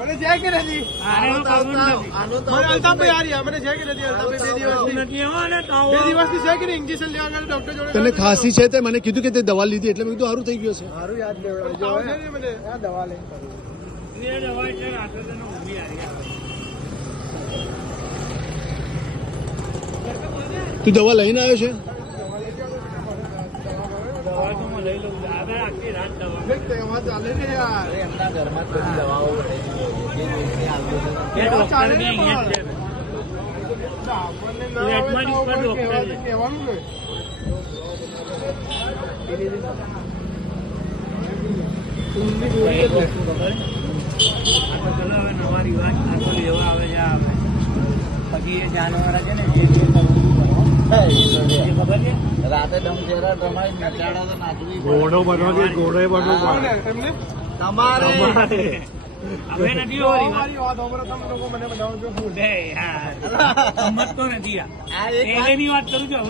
મને છે કે નથી અલ્તાફ યાર મને છે કે નથી અલ્તાફ 2 દિવસથી છે કે નહીં ઇન્જેક્શન લેવા ગયા ડોક્ટર જોડે તને ખાંસી છે તે મને કીધું કે તે દવા લીધી એટલે મેં કીધું સારું થઈ ગયું છે. સારું યાદ લેવડાવજો મને આ દવા લે તું દવા લઈને આવ્યો છે? ચાલે ને યાર એમના ઘરમાં બધી દવાઓ કહેવાનું ને પછી એ જાનવર છે ને જે ખબર છે રાતે ડમચેરા રમાય નચાડા તો નાચવી ઘોડો બનો છે, ઘોડો બનો એમને તમારે હવે નથી મારી વાત સાંભળો તમે લોકો મને બનાવો છો આ એક વાત વાત કરું છું.